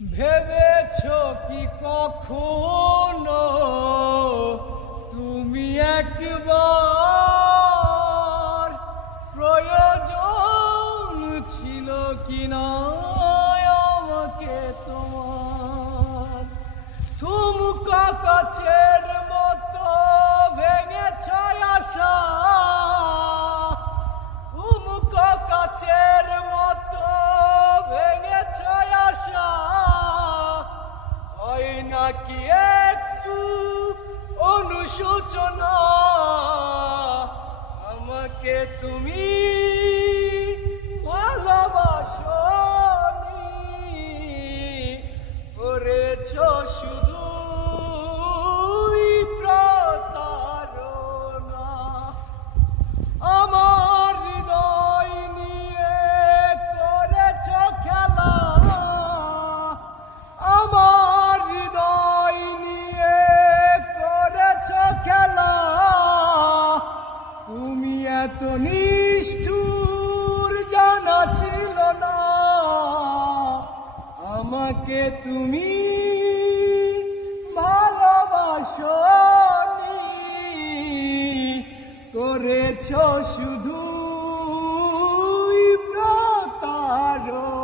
ভেবেছো কি কখনো তুমি একবার প্রয়োজন ছিল কিনা আমাকে তোমার? থুমকা কাচের মতো ভেঙেছ আশা, থুমকা কাচের মতো ভেঙেছ আশা, হয় নাকি একটু অনুশোচনা? আমাকে তুমি ভালোবাসোনি, করেছ শুধু প্রতারণা। আমার হৃদয় নিয়ে করেছ খেলা, আমার হৃদয় নিয়ে করেছ খেলা। তুমি এত নিষ্ঠুর জানা ছিল না, আমাকে তুমি ভালোবাসোনি, করেছ শুধু প্রতারণা।